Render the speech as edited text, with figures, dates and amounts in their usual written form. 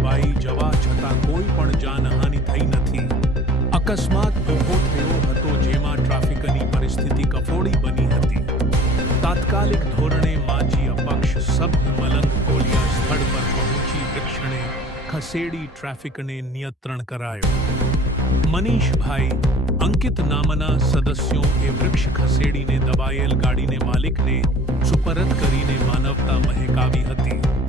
દબાઈ જવા છતાં કોઈ પણ જાનહાનિ થઈ નથી. અકસ્માત ઊભો થયો હતો જેમાં ટ્રાફિકની પરિસ્થિતિ કફોડી બની હતી. તાત્કાલિક ધોરણે માજી અપક્ષ સભ્ય મલંગ કોલિયા સ્થળ પર પહોંચી વૃક્ષને ખસેડી ટ્રાફિકને નિયંત્રણ કરાયો. મનીષભાઈ અંકિત નામના સદસ્યોએ વૃક્ષ ખસેડીને દબાયેલ ગાડીને માલિકને સુપરત કરીને માનવતા મહેકાવી હતી.